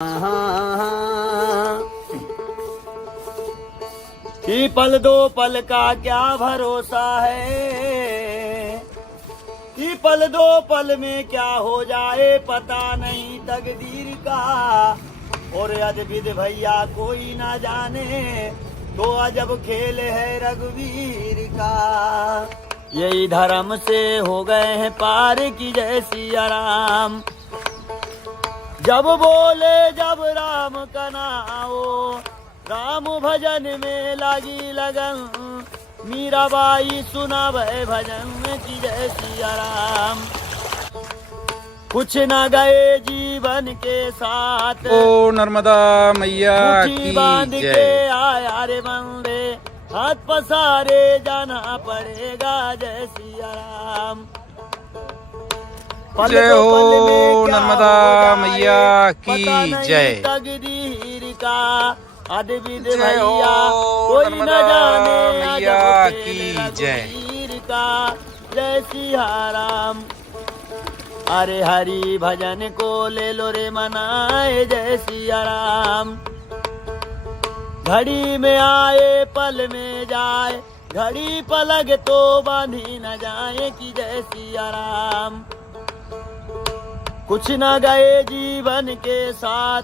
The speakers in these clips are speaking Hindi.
कि पल दो पल का क्या भरोसा है, कि पल दो पल में क्या हो जाए पता नहीं तकदीर का। और अजबिद भैया कोई ना जाने तो अजब खेल है रघुवीर का। यही धर्म से हो गए हैं पार की जैसी आराम। जब बोले जब राम का नाओ, राम भजन में लगी लगन। मीराबाई सुना भय भजन की जय सिया राम। कुछ न गए जीवन के साथ, ओ नर्मदा मैया की बांध के जय। आया रे बंदे, हाथ पसारे जाना पड़ेगा जय सिया राम। जय हो नर्मदा मैया की जय। तकदीर का अद्भुत जय हो भैया कोई न नर्मदा जाने मैया की जय। रघुवीर का जय सिया राम। अरे हरि भजन को ले लो रे मनाए जय सिया राम। घड़ी में आए पल में जाए, घड़ी पलक तो बांधी न जाए कि जय सिया राम। कुछ न गए जीवन के साथ,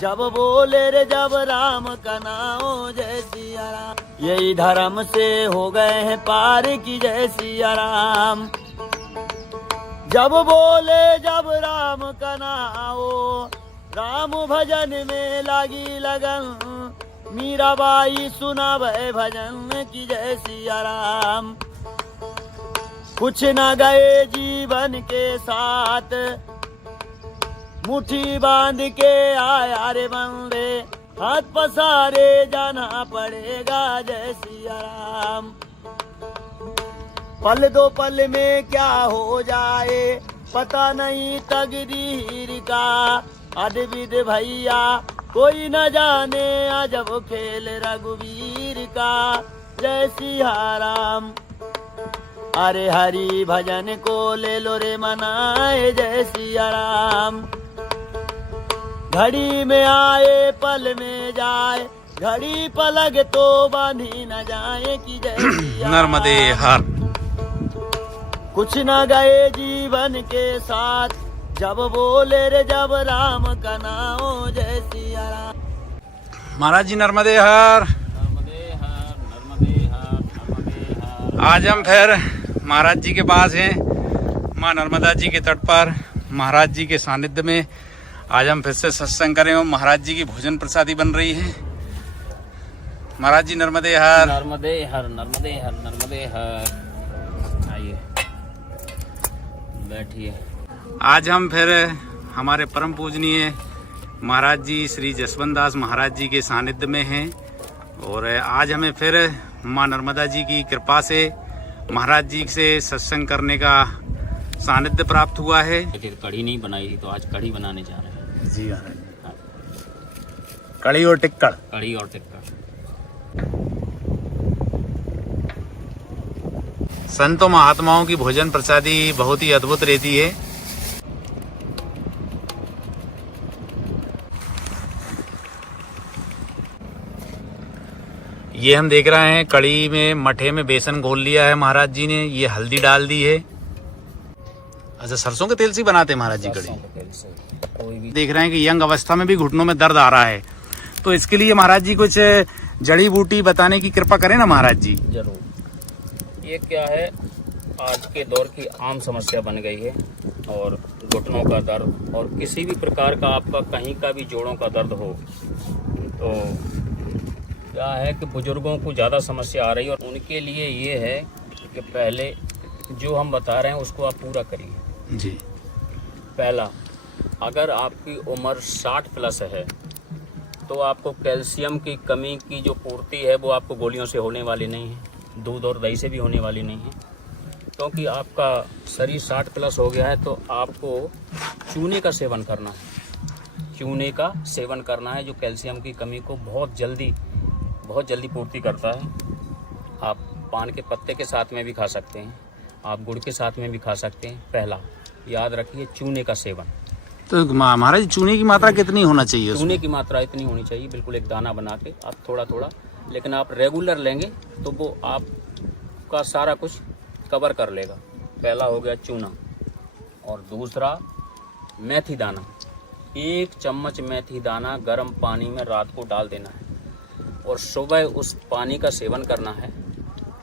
जब बोले रे जब राम का नाम जय सिया राम। यही धर्म से हो गए हैं पार की जय सिया राम। जब बोले जब राम का नाम, राम भजन में लगी लगन। मीराबाई सुना भय भजन की जय सिया राम। कुछ न गए जीवन के साथ, मुट्ठी बांध के आया रे बंदे, हाथ पसारे जाना पड़ेगा जय सिया राम। पल दो पल में क्या हो जाए पता नहीं तकदीर का। अद्भुत भैया कोई न जाने अजब खेल रघुवीर का जय सिया राम। अरे हरि भजन को ले लो रे मनाए जय सिया राम। घड़ी में आए पल में जाए, घड़ी पलक तो बांधी न जाए कि जय सिया नर्मदे हर। कुछ न गए जीवन के साथ, जब बोले रे जब राम का नाम जय सिया राम। महाराज जी नर्मदे हर। नर्मदे हर नर्मदे हर नर्मदे हर। आज हम फिर महाराज जी के पास हैं, माँ नर्मदा जी के तट पर महाराज जी के सानिध्य में। आज हम फिर से सत्संग करें और महाराज जी की भोजन प्रसादी बन रही है। महाराज जी नर्मदे हर। नर्मदे हर नर्मदे हर नर्मदे हर। आइए बैठिए। आज हम फिर हमारे परम पूजनीय महाराज जी श्री जसवंत दास महाराज जी के सानिध्य में हैं। और आज हमें फिर माँ नर्मदा जी की कृपा से महाराज जी से सत्संग करने का सानिध्य प्राप्त हुआ है। कढ़ी नहीं बनाई थी तो आज कढ़ी बनाने जा रहे हैं जी कड़ी और टिक्कड़। कढ़ी और टिक्का। संतों महात्माओं की भोजन प्रसादी बहुत ही अद्भुत रहती है। ये हम देख रहे हैं कड़ी में मठे में बेसन घोल लिया है महाराज जी ने। ये हल्दी डाल दी है। अच्छा सरसों के तेल से बनाते हैं महाराज जी कड़ी। कोई भी देख रहे हैं कि यंग अवस्था में भी घुटनों में दर्द आ रहा है, तो इसके लिए महाराज जी कुछ जड़ी बूटी बताने की कृपा करें ना महाराज जी। जरूर। ये क्या है, आज के दौर की आम समस्या बन गई है। और घुटनों का दर्द और किसी भी प्रकार का आपका कहीं का भी जोड़ों का दर्द हो, तो क्या है कि बुजुर्गों को ज़्यादा समस्या आ रही है। और उनके लिए ये है कि पहले जो हम बता रहे हैं उसको आप पूरा करिए जी। पहला, अगर आपकी उम्र 60 प्लस है तो आपको कैल्शियम की कमी की जो पूर्ति है वो आपको गोलियों से होने वाली नहीं है, दूध और दही से भी होने वाली नहीं है। क्योंकि आपका शरीर 60 प्लस हो गया है तो आपको चूने का सेवन करना है। चूने का सेवन करना है जो कैल्शियम की कमी को बहुत जल्दी पूर्ति करता है। आप पान के पत्ते के साथ में भी खा सकते हैं, आप गुड़ के साथ में भी खा सकते हैं। पहला याद रखिए, चूने का सेवन। तो महाराज जी चूने की मात्रा कितनी होना चाहिए उसमें? चूने की मात्रा इतनी होनी चाहिए, बिल्कुल एक दाना बना के आप थोड़ा थोड़ा, लेकिन आप रेगुलर लेंगे तो वो आपका सारा कुछ कवर कर लेगा। पहला हो गया चूना, और दूसरा मेथी दाना। 1 चम्मच मेथी दाना गर्म पानी में रात को डाल देना है और सुबह उस पानी का सेवन करना है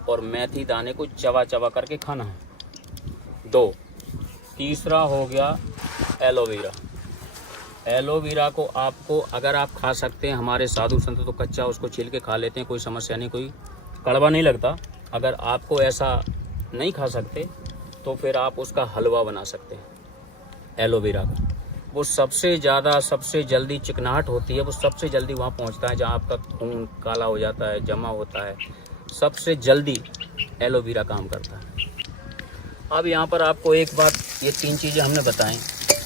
और मेथी दाने को चबा चबा करके खाना है। 2, तीसरा हो गया एलोवेरा। एलोवेरा को आपको अगर आप खा सकते हैं, हमारे साधु संत तो कच्चा उसको छील के खा लेते हैं, कोई समस्या नहीं, कोई कड़वा नहीं लगता। अगर आपको ऐसा नहीं खा सकते तो फिर आप उसका हलवा बना सकते हैं एलोवेरा का। वो सबसे ज़्यादा, सबसे जल्दी चिकनाहट होती है, वो सबसे जल्दी वहाँ पहुँचता है जहाँ आपका खून काला हो जाता है, जमा होता है, सबसे जल्दी एलोवेरा काम करता है। अब यहाँ पर आपको एक बात, ये 3 चीज़ें हमने बताएं,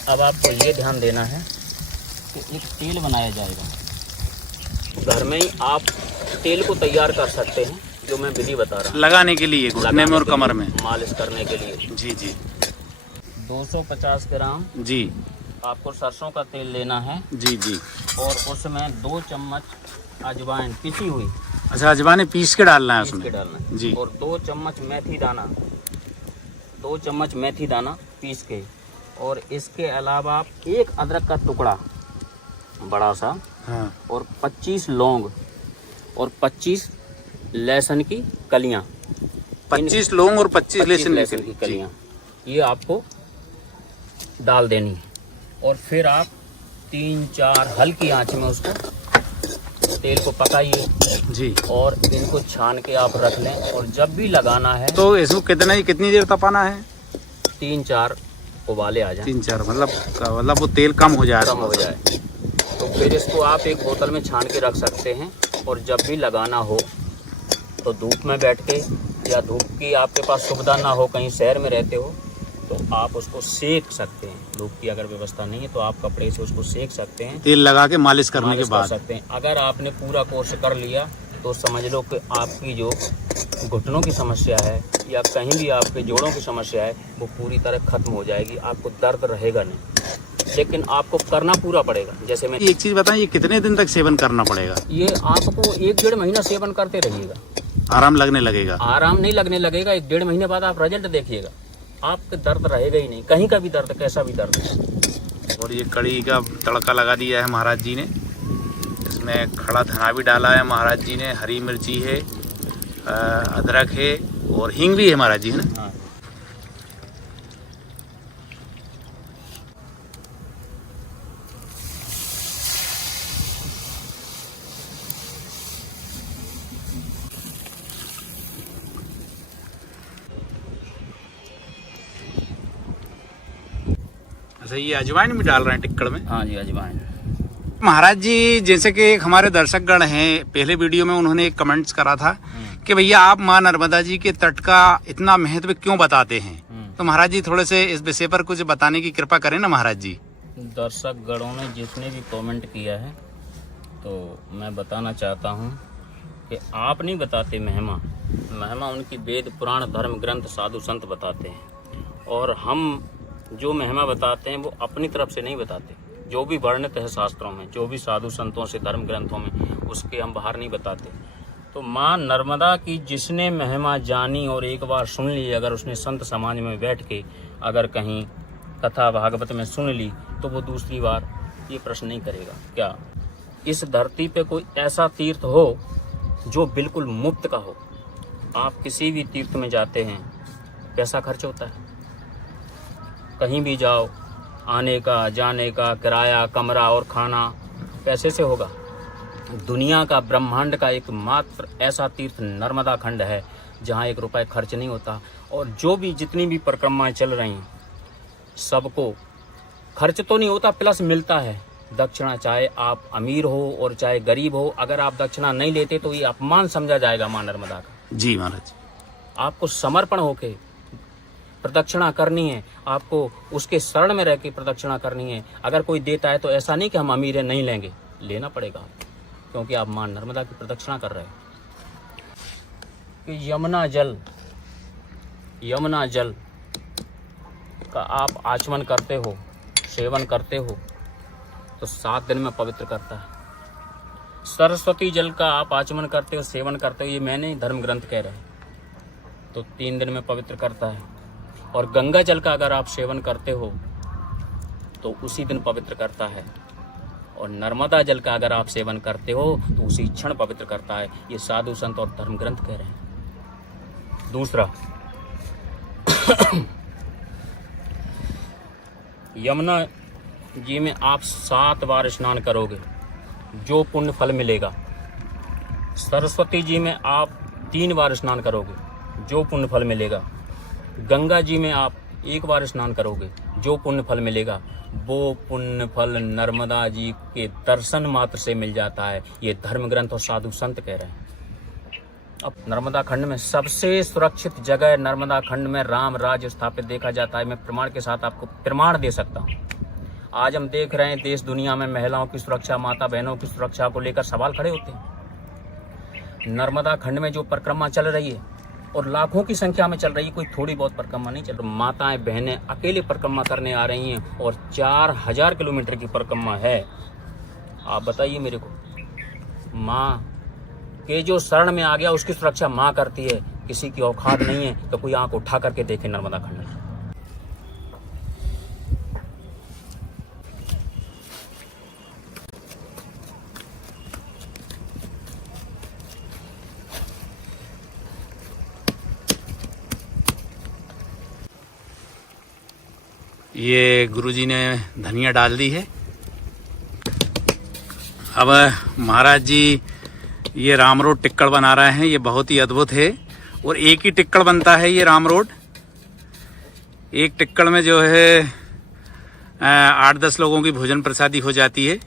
अब आपको ये ध्यान देना है कि एक तेल बनाया जाएगा। घर में ही आप तेल को तैयार कर सकते हैं, जो मैं विधि बता रहा हूँ, लगाने के लिए घुटने में और कमर में मालिश करने के लिए। जी जी। 250 ग्राम जी आपको सरसों का तेल लेना है जी जी। और उसमें 2 चम्मच अजवाइन पिसी हुई अच्छा, अजवाने पीस के डालना है पीस के उसमें? डालना है जी। और 2 चम्मच मेथी दाना, 2 चम्मच मेथी दाना पीस के, और इसके अलावा 1 अदरक का टुकड़ा बड़ा सा, हाँ। और 25 लौंग और 25 लहसुन की कलियां। 25 लौंग और 25 लहसुन की कलियां, ये आपको डाल देनी है। और फिर आप 3-4 हल्की आंच में उसको तेल को पकाइए जी। और इनको छान के आप रख लें। और जब भी लगाना है तो इसको कितनी देर तपाना है? 3-4 उबाले आ जाए, 3-4, मतलब वो तेल कम हो जाए, कम हो जाए, तो फिर इसको आप एक बोतल में छान के रख सकते हैं। और जब भी लगाना हो तो धूप में बैठ के, या धूप की आपके पास सुविधा ना हो, कहीं शहर में रहते हो, तो आप उसको सेक सकते हैं। धूप की अगर व्यवस्था नहीं है तो आप कपड़े से उसको सेक सकते हैं, तेल लगा के मालिश करने के कर बाद। सकते हैं। अगर आपने पूरा कोर्स कर लिया तो समझ लो कि आपकी जो घुटनों की समस्या है या कहीं भी आपके जोड़ों की समस्या है वो पूरी तरह खत्म हो जाएगी। आपको दर्द रहेगा नहीं, लेकिन आपको करना पूरा पड़ेगा। जैसे मैं एक चीज बताएं, ये कितने दिन तक सेवन करना पड़ेगा? ये आपको 1-1.5 महीना सेवन करते रहिएगा, आराम लगने लगेगा? आराम नहीं लगने लगेगा। 1-1.5 महीने बाद आप रिजल्ट देखिएगा, आपके दर्द रहेगा ही नहीं, कहीं का भी दर्द, कैसा भी दर्द है। और ये कड़ी का तड़का लगा दिया है महाराज जी ने, इसमें खड़ा धना भी डाला है महाराज जी ने, हरी मिर्ची है, अदरक है और हींग भी है महाराज जी, है ना? हाँ। अच्छा, ये अजवाइन भी डाल रहे हैं टिक्कड़ में? हाँ जी, अजवाइन। महाराज जी, जैसे कि एक हमारे दर्शकगण हैं, पहले वीडियो में उन्होंने एक कमेंट्स करा था कि भैया आप माँ नर्मदा जी के तट का इतना महत्व क्यों बताते हैं, तो महाराज जी थोड़े से इस विषय पर कुछ बताने की कृपा करें ना महाराज जी। दर्शकगणों ने जितने भी कमेंट किया है, तो मैं बताना चाहता हूँ कि आप नहीं बताते महिमा, महिमा उनकी वेद पुराण धर्म ग्रंथ साधु संत बताते हैं। और हम जो महिमा बताते हैं वो अपनी तरफ से नहीं बताते, जो भी वर्णित है शास्त्रों में, जो भी साधु संतों से धर्म ग्रंथों में, उसके हम बाहर नहीं बताते। तो माँ नर्मदा की जिसने महिमा जानी और एक बार सुन ली, अगर उसने संत समाज में बैठ के अगर कहीं कथा भागवत में सुन ली, तो वो दूसरी बार ये प्रश्न नहीं करेगा क्या इस धरती पे कोई ऐसा तीर्थ हो जो बिल्कुल मुफ्त का हो। आप किसी भी तीर्थ में जाते हैं, पैसा खर्च होता है, कहीं भी जाओ, आने का जाने का किराया, कमरा और खाना पैसे से होगा। दुनिया का, ब्रह्मांड का एकमात्र ऐसा तीर्थ नर्मदा खंड है जहाँ 1 रुपए खर्च नहीं होता। और जो भी जितनी भी परिक्रमाएं चल रही हैं, सबको खर्च तो नहीं होता, प्लस मिलता है दक्षिणा। चाहे आप अमीर हो और चाहे गरीब हो, अगर आप दक्षिणा नहीं लेते तो ये अपमान समझा जाएगा माँ नर्मदा का। जी महाराज। आपको समर्पण होके प्रदक्षिणा करनी है, आपको उसके शरण में रह के प्रदक्षिणा करनी है। अगर कोई देता है तो ऐसा नहीं कि हम अमीर हैं नहीं लेंगे, लेना पड़ेगा, क्योंकि आप माँ नर्मदा की प्रदक्षिणा कर रहे हैं। कि यमुना जल का आप आचमन करते हो, सेवन करते हो तो 7 दिन में पवित्र करता है। सरस्वती जल का आप आचमन करते हो, सेवन करते हो, ये मैंने धर्म ग्रंथ कह रहे हैं, तो 3 दिन में पवित्र करता है। और गंगा जल का अगर आप सेवन करते हो तो उसी दिन पवित्र करता है। और नर्मदा जल का अगर आप सेवन करते हो तो उसी क्षण पवित्र करता है। ये साधु संत और धर्म ग्रंथ कह रहे हैं। दूसरा, यमुना जी में आप 7 बार स्नान करोगे, जो पुण्य फल मिलेगा। सरस्वती जी में आप 3 बार स्नान करोगे, जो पुण्य फल मिलेगा। गंगा जी में आप 1 बार स्नान करोगे, जो पुण्य फल मिलेगा। वो पुण्य फल नर्मदा जी के दर्शन मात्र से मिल जाता है। ये धर्म ग्रंथ और साधु संत कह रहे हैं। अब नर्मदा खंड में सबसे सुरक्षित जगह नर्मदा खंड में राम राज्य स्थापित देखा जाता है। मैं प्रमाण के साथ आपको प्रमाण दे सकता हूँ। आज हम देख रहे हैं देश दुनिया में महिलाओं की सुरक्षा, माता बहनों की सुरक्षा को लेकर सवाल खड़े होते हैं। नर्मदा खंड में जो परिक्रमा चल रही है और लाखों की संख्या में चल रही है, कोई थोड़ी बहुत परिक्रमा नहीं चल रही। माताएं बहनें अकेले परिक्रमा करने आ रही हैं और 4000 किलोमीटर की परिक्रमा है। आप बताइए मेरे को, माँ के जो शरण में आ गया उसकी सुरक्षा माँ करती है। किसी की औकात नहीं है तो कोई आंख उठा करके देखे नर्मदा खंड में। ये गुरुजी ने धनिया डाल दी है। अब महाराज जी ये राम रोड टिक्कड़ बना रहे हैं। ये बहुत ही अद्भुत है और एक ही टिक्कड़ बनता है ये राम रोड। एक टिक्कड़ में जो है 8-10 लोगों की भोजन प्रसादी हो जाती है।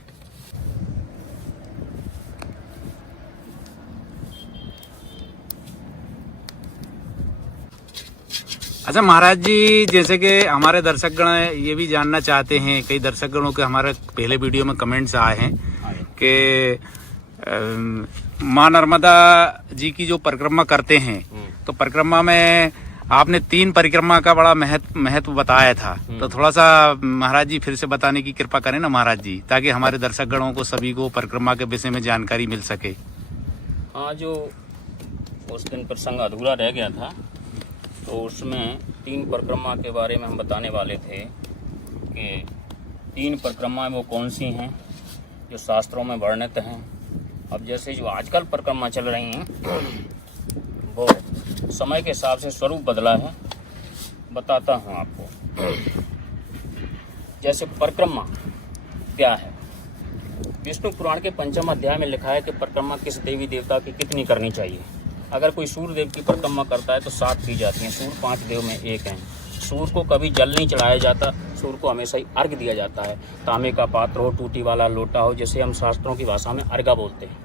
अच्छा महाराज जी, जैसे कि हमारे दर्शकगण ये भी जानना चाहते हैं, कई दर्शकगणों के हमारे पहले वीडियो में कमेंट्स आए हैं कि माँ नर्मदा जी की जो परिक्रमा करते हैं तो परिक्रमा में आपने 3 परिक्रमा का बड़ा महत्व बताया था। तो थोड़ा सा महाराज जी फिर से बताने की कृपा करें ना महाराज जी, ताकि हमारे दर्शकगणों को सभी को परिक्रमा के विषय में जानकारी मिल सके। हाँ, जो उस दिन प्रसंग अधूरा रह गया था तो उसमें 3 परिक्रमा के बारे में हम बताने वाले थे कि 3 परिक्रमाएं वो कौन सी हैं जो शास्त्रों में वर्णित हैं। अब जैसे जो आजकल परिक्रमा चल रही हैं वो समय के हिसाब से स्वरूप बदला है, बताता हूँ आपको। जैसे परिक्रमा क्या है, विष्णु पुराण के 5वें अध्याय में लिखा है कि परिक्रमा किस देवी देवता की कितनी करनी चाहिए। अगर कोई सूर्य देव की परिक्रमा करता है तो 7 की जाती हैं। सूर्य 5 देव में एक हैं। सूर्य को कभी जल नहीं चढ़ाया जाता, सूर्य को हमेशा ही अर्घ दिया जाता है। तांबे का पात्र हो, टूटी वाला लोटा हो, जैसे हम शास्त्रों की भाषा में अर्घा बोलते हैं।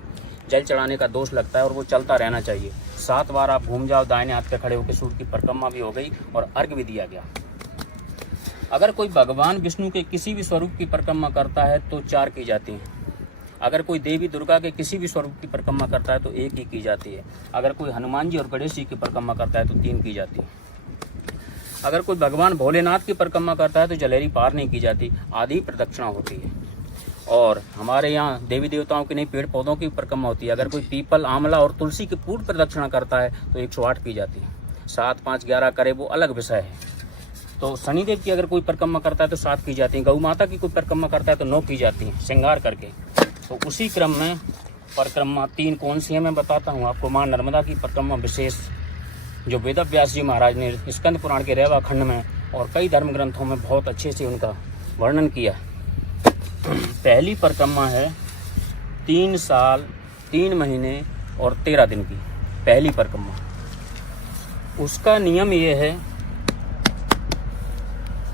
जल चढ़ाने का दोष लगता है और वो चलता रहना चाहिए। 7 बार आप घूम जाओ, दाहिने हाथ पे खड़े होकर सूर्य की परिक्रमा भी हो गई और अर्घ भी दिया गया। अगर कोई भगवान विष्णु के किसी भी स्वरूप की परिक्रमा करता है तो 4 की जाती हैं। अगर कोई देवी दुर्गा के किसी भी स्वरूप की परिक्रमा करता है तो 1 ही की जाती है। अगर कोई हनुमान जी और गणेश जी की परिक्रमा करता है तो 3 की जाती है। अगर कोई भगवान भोलेनाथ की परिक्रमा करता है तो जलेरी पार नहीं की जाती, आधी प्रदक्षिणा होती है। और हमारे यहाँ देवी देवताओं की नहीं, पेड़ पौधों की परिक्रमा होती है। अगर कोई पीपल, आंवला और तुलसी की पूर्ण प्रदक्षिणा करता है तो 108 की जाती है। 7, 5, 11 करे वो अलग विषय है। तो शनिदेव की अगर कोई परिक्रमा करता है तो 7 की जाती है। गौ माता की कोई परिक्रमा करता है तो 9 की जाती है, श्रृंगार करके। तो उसी क्रम में परिक्रमा 3 कौन सी है मैं बताता हूँ आपको। माँ नर्मदा की परिक्रमा विशेष जो वेद व्यास जी महाराज ने स्कंद पुराण के रेवा खंड में और कई धर्म ग्रंथों में बहुत अच्छे से उनका वर्णन किया। पहली परिक्रमा है 3 साल 3 महीने और 13 दिन की पहली परिक्रमा। उसका नियम ये है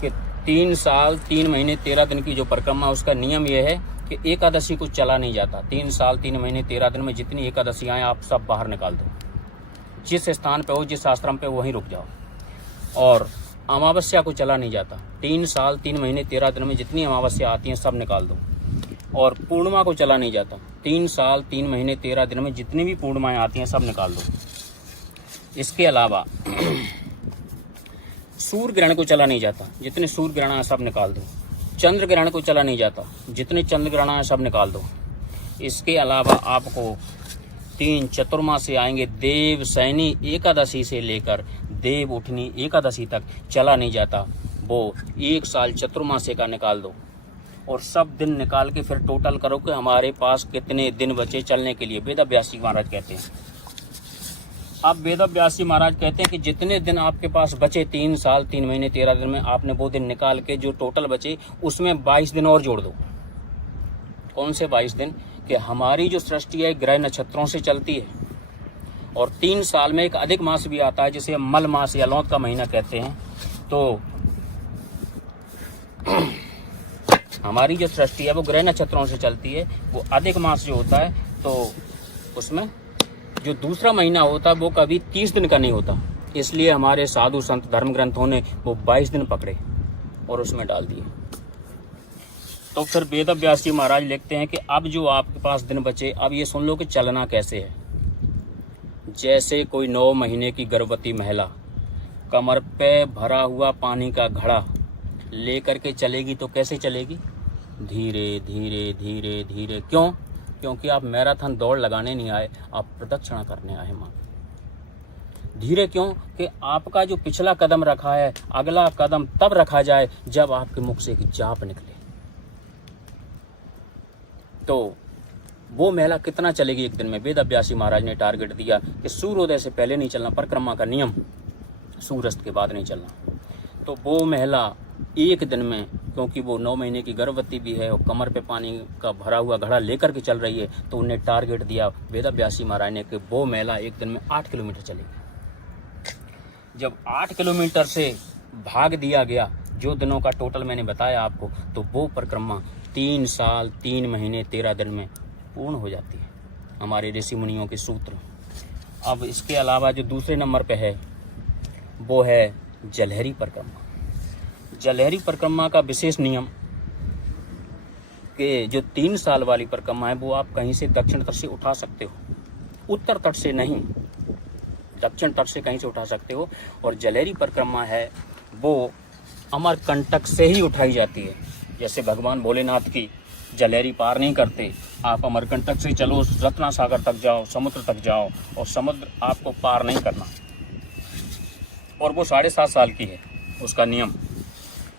कि 3 साल 3 महीने 13 दिन की जो परिक्रमा, उसका नियम ये है कि एकादशी को चला नहीं जाता। 3 साल 3 महीने 13 दिन में जितनी एकादशियाँ हैं आप सब बाहर निकाल दो। जिस स्थान पे हो, जिस आश्रम पे वहीं रुक जाओ। और अमावस्या को चला नहीं जाता। 3 साल 3 महीने 13 दिन में जितनी अमावस्या आती हैं सब निकाल दो। और पूर्णिमा को चला नहीं जाता। 3 साल 3 महीने 13 दिन में जितनी भी पूर्णिमाएँ आती हैं सब निकाल दो। इसके अलावा सूर्य ग्रहण को चला नहीं जाता। जितने सूर्य ग्रहण हैं सब निकाल दो। चंद्र ग्रहण को चला नहीं जाता। जितने चंद्र ग्रहण हैं सब निकाल दो। इसके अलावा आपको 3 चतुर्मासी आएंगे, देव सैनी एकादशी से लेकर देव उठनी एकादशी तक चला नहीं जाता। वो 1 साल चतुर्मासी का निकाल दो और सब दिन निकाल के फिर टोटल करो कि हमारे पास कितने दिन बचे चलने के लिए। वेदव्यासी महाराज कहते हैं। अब वेदव्यासी महाराज कहते हैं कि जितने दिन आपके पास बचे 3 साल 3 महीने 13 दिन में, आपने वो दिन निकाल के जो टोटल बचे उसमें 22 दिन और जोड़ दो। कौन से 22 दिन? कि हमारी जो सृष्टि है ग्रह नक्षत्रों से चलती है और 3 साल में एक अधिक मास भी आता है जिसे मल मास या लौत का महीना कहते हैं। तो हमारी जो सृष्टि है वो ग्रह नक्षत्रों से चलती है। वो अधिक मास जो होता है तो उसमें जो दूसरा महीना होता है वो कभी 30 दिन का नहीं होता। इसलिए हमारे साधु संत धर्म ग्रंथों ने वो 22 दिन पकड़े और उसमें डाल दिए। तो फिर वेदव्यासी महाराज लिखते हैं कि अब जो आपके पास दिन बचे, अब ये सुन लो कि चलना कैसे है। जैसे कोई 9 महीने की गर्भवती महिला कमर पे भरा हुआ पानी का घड़ा लेकर के चलेगी तो कैसे चलेगी? धीरे धीरे धीरे धीरे। क्यों? क्योंकि आप मैराथन दौड़ लगाने नहीं आए, आप प्रदक्षिणा करने आए मां। धीरे क्यों? कि आपका जो पिछला कदम रखा है अगला कदम तब रखा जाए जब आपके मुख से एक जाप निकले। तो वो महिला कितना चलेगी एक दिन में? वेदव्यासी महाराज ने टारगेट दिया कि सूर्योदय से पहले नहीं चलना, परिक्रमा का नियम, सूर्यास्त के बाद नहीं चलना। तो वो महिला एक दिन में, क्योंकि वो 9 महीने की गर्भवती भी है और कमर पे पानी का भरा हुआ घड़ा लेकर के चल रही है, तो उन्हें टारगेट दिया वेदव्यासी महाराज ने कि वो महिला एक दिन में 8 किलोमीटर चलेगी। जब 8 किलोमीटर से भाग दिया गया, जो दिनों का टोटल मैंने बताया आपको, तो वो परिक्रमा 3 साल 3 महीने 13 दिन में पूर्ण हो जाती है, हमारे ऋषि मुनियों के सूत्र। अब इसके अलावा जो दूसरे नंबर पे है वो है जलहरी परिक्रमा। जलहरी परिक्रमा का विशेष नियम कि जो 3 साल वाली परिक्रमा है वो आप कहीं से दक्षिण तट से उठा सकते हो, उत्तर तट से नहीं, दक्षिण तट से कहीं से उठा सकते हो। और जलहरी परिक्रमा है वो अमरकंटक से ही उठाई जाती है। जैसे भगवान भोलेनाथ की जलहरी पार नहीं करते, आप अमरकंटक से चलो, रत्ना सागर तक जाओ, समुद्र तक जाओ, और समुद्र आपको पार नहीं करना। और वो 7.5 साल की है उसका नियम।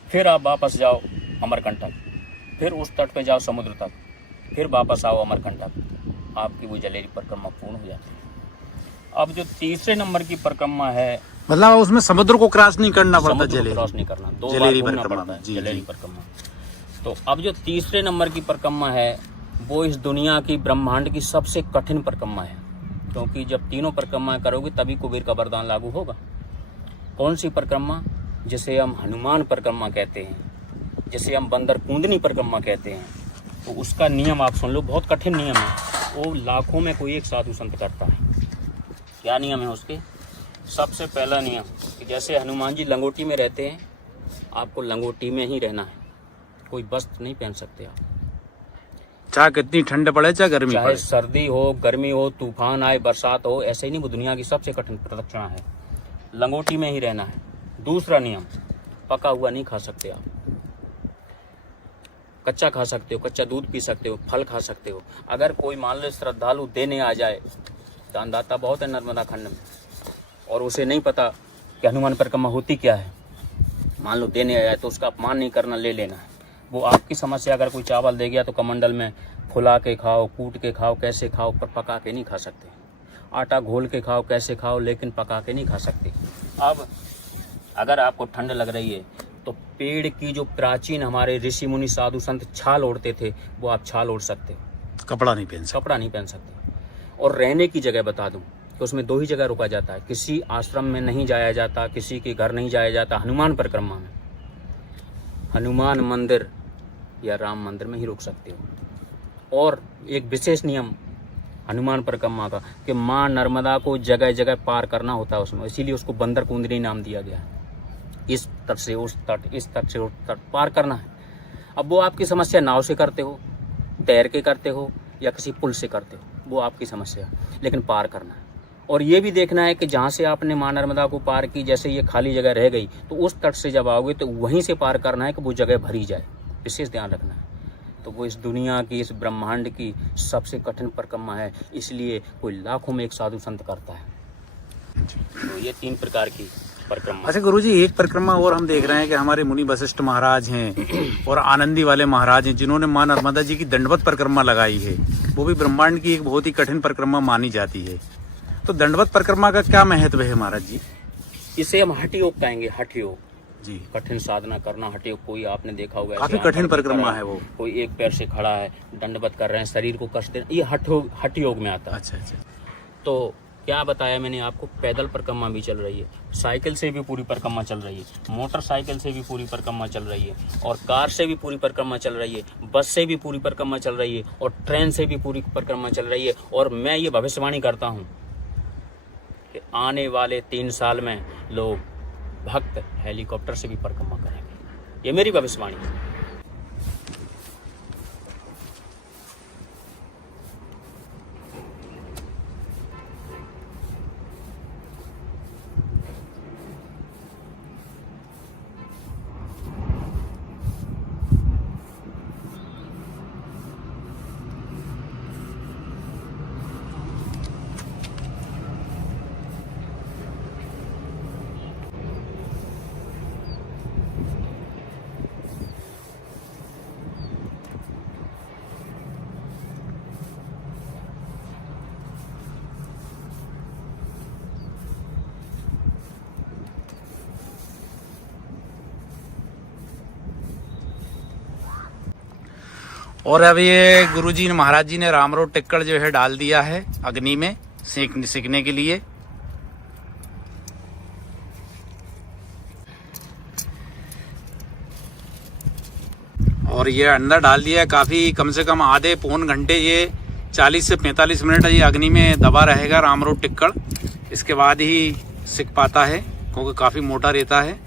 फिर आप वापस जाओ अमरकंटक, फिर उस तट पे जाओ समुद्र तक, फिर वापस आओ अमरकंटक, आपकी वो जलहरी परिक्रमा पूर्ण हो जाती है। अब जो तीसरे नंबर की परिक्रमा है, मतलब उसमें समुद्र को क्रॉस नहीं करना पड़ता, जलहरी क्रॉस नहीं करना, 2 बार जलहरी घूमना परिक्रमा पड़ता है, जी, जलहरी जी। परिक्रमा। तो अब जो तीसरे नंबर की परिक्रमा है वो इस दुनिया की ब्रह्मांड की सबसे कठिन परिक्रमा है, क्योंकि जब तीनों परिक्रमाएं करोगे तभी कुबेर का वरदान लागू होगा। कौन सी परिक्रमा? जिसे हम हनुमान परिक्रमा कहते हैं, जिसे हम बंदर कूंदनी परिक्रमा कहते हैं। तो उसका नियम आप सुन लो, बहुत कठिन नियम है, वो लाखों में कोई एक साधु संत करता है। क्या नियम है उसके? सबसे पहला नियम कि जैसे हनुमान जी लंगोटी में रहते हैं, आपको लंगोटी में ही रहना है, कोई वस्त्र नहीं पहन सकते आप, चाहे कितनी ठंड पड़े चाहे गर्मी चाहे पड़े, सर्दी हो, गर्मी हो, तूफान आए, बरसात हो, ऐसे ही नहीं, वो दुनिया की सबसे कठिन प्रदक्षिणा है, लंगोटी में ही रहना है। दूसरा नियम, पका हुआ नहीं खा सकते आप, कच्चा खा सकते हो, कच्चा दूध पी सकते हो, फल खा सकते हो। अगर कोई मान लो श्रद्धालु देने आ जाए, दानदाता बहुत है नर्मदा खंड में, और उसे नहीं पता कि हनुमान परिक्रमा होती क्या है, मान लो देने आ जाए, तो उसका अपमान नहीं करना, ले लेना है। वो आपकी समस्या, अगर कोई चावल दे गया तो कमंडल में फुला के खाओ, कूट के खाओ, कैसे खाओ, पर पका के नहीं खा सकते। आटा घोल के खाओ, कैसे खाओ, लेकिन पका के नहीं खा सकते। अब अगर आपको ठंड लग रही है तो पेड़ की जो प्राचीन हमारे ऋषि मुनि साधु संत छाल ओढ़ते थे, वो आप छाल ओढ़ सकते हो, कपड़ा नहीं पहन सकते। कपड़ा नहीं पहन सकते। और रहने की जगह बता दूं कि उसमें 2 ही जगह रुका जाता है, किसी आश्रम में नहीं जाया जाता, किसी के घर नहीं जाया जाता, हनुमान परिक्रमा में, हनुमान मंदिर या राम मंदिर में ही रुक सकते हो। और एक विशेष नियम हनुमान परिक्रमा का कि माँ नर्मदा को जगह जगह पार करना होता है उसमें, इसीलिए उसको बंदर कुंदरी नाम दिया गया है। इस तट से उस तट, इस तट से उस तट पार करना है। अब वो आपकी समस्या नाव से करते हो, तैर के करते हो, या किसी पुल से करते हो, वो आपकी समस्या, लेकिन पार करना है। और ये भी देखना है कि जहाँ से आपने माँ नर्मदा को पार की, जैसे ये खाली जगह रह गई, तो उस तट से जब आओगे तो वहीं से पार करना है कि वो जगह भरी जाए। विशेष ध्यान रखना है। तो वो इस दुनिया की, इस ब्रह्मांड की सबसे कठिन परिक्रमा है, इसलिए कोई लाखों में एक साधु संत करता है। तो ये 3 प्रकार की परिक्रमा। अच्छा गुरुजी, एक परिक्रमा और हम देख रहे हैं कि हमारे मुनि वशिष्ठ महाराज हैं और आनंदी वाले महाराज हैं, जिन्होंने माँ नर्मदा जी की दंडवत परिक्रमा लगाई है। वो भी ब्रह्मांड की एक बहुत ही कठिन परिक्रमा मानी जाती है। तो दंडवत परिक्रमा का क्या महत्व है महाराज जी? इसे हम हठ योग कहेंगे, हठ योग जी। कठिन साधना करना, हठ योग। कोई आपने देखा होगा काफी ऐसे कठिन आंखों में परिक्रमा खड़ा है वो। कोई एक पैर से खड़ा है, दंडवत कर रहे हैं, शरीर को कष्ट देना, ये हठ योग में आता है। अच्छा अच्छा। तो क्या बताया मैंने आपको, पैदल परिक्रमा भी चल रही है, साइकिल से भी पूरी परिक्रमा चल रही है, मोटरसाइकिल से भी पूरी परिक्रमा चल रही है, और कार से भी पूरी परिक्रमा चल रही है, बस से भी पूरी परिक्रमा चल रही है, और ट्रेन से भी पूरी परिक्रमा चल रही है। और मैं ये भविष्यवाणी करता हूँ कि आने वाले 3 साल में लोग भक्त हेलीकॉप्टर से भी परिक्रमा करेंगे। ये मेरी भविष्यवाणी है। और अब ये गुरुजी ने, महाराज जी ने रामरोड टिक्कड़ जो है डाल दिया है अग्नि में सेकने के लिए। और ये अंदर डाल दिया है। काफी कम से कम आधे पौन घंटे, ये 40 से 45 मिनट ये अग्नि में दबा रहेगा रामरोड टिक्कड़। इसके बाद ही सिक पाता है, क्योंकि काफी मोटा रहता है।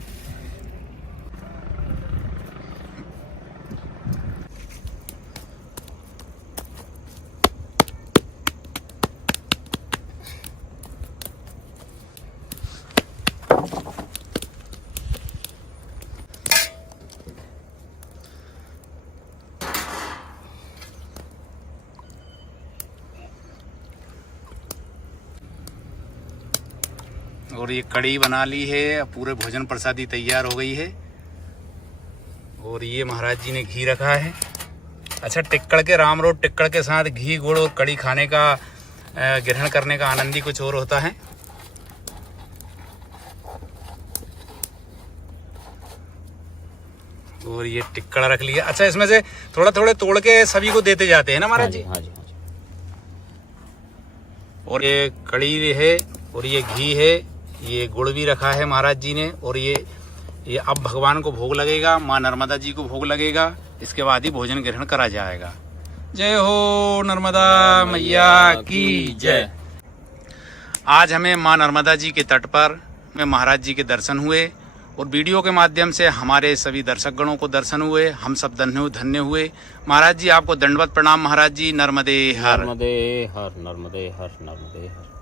और ये कड़ी बना ली है, पूरे भोजन प्रसादी तैयार हो गई है। और ये महाराज जी ने घी रखा है। अच्छा, टिक्कड़ के, रामरोड टिक्कड़ के साथ घी, गुड़ और कड़ी खाने का, ग्रहण करने का आनंद ही कुछ और होता है। और ये टिक्कड़ रख लिया। अच्छा, इसमें से थोड़ा थोड़े तोड़ के सभी को देते जाते हैं ना महाराज जी? हाँ जी, हाँ जी। और ये कड़ी है, और ये घी है, ये गुड़ भी रखा है महाराज जी ने। और ये अब भगवान को भोग लगेगा, माँ नर्मदा जी को भोग लगेगा। इसके बाद ही भोजन ग्रहण करा जाएगा। जय हो नर्मदा मैया की जय। आज हमें माँ नर्मदा जी के तट पर में महाराज जी के दर्शन हुए, और वीडियो के माध्यम से हमारे सभी दर्शकगणों को दर्शन हुए। हम सब धन्य हुए। महाराज जी, आपको दंडवत प्रणाम महाराज जी। नर्मदे हर। नर्मदे हर, नर्मदे हर, नर्मदे हर।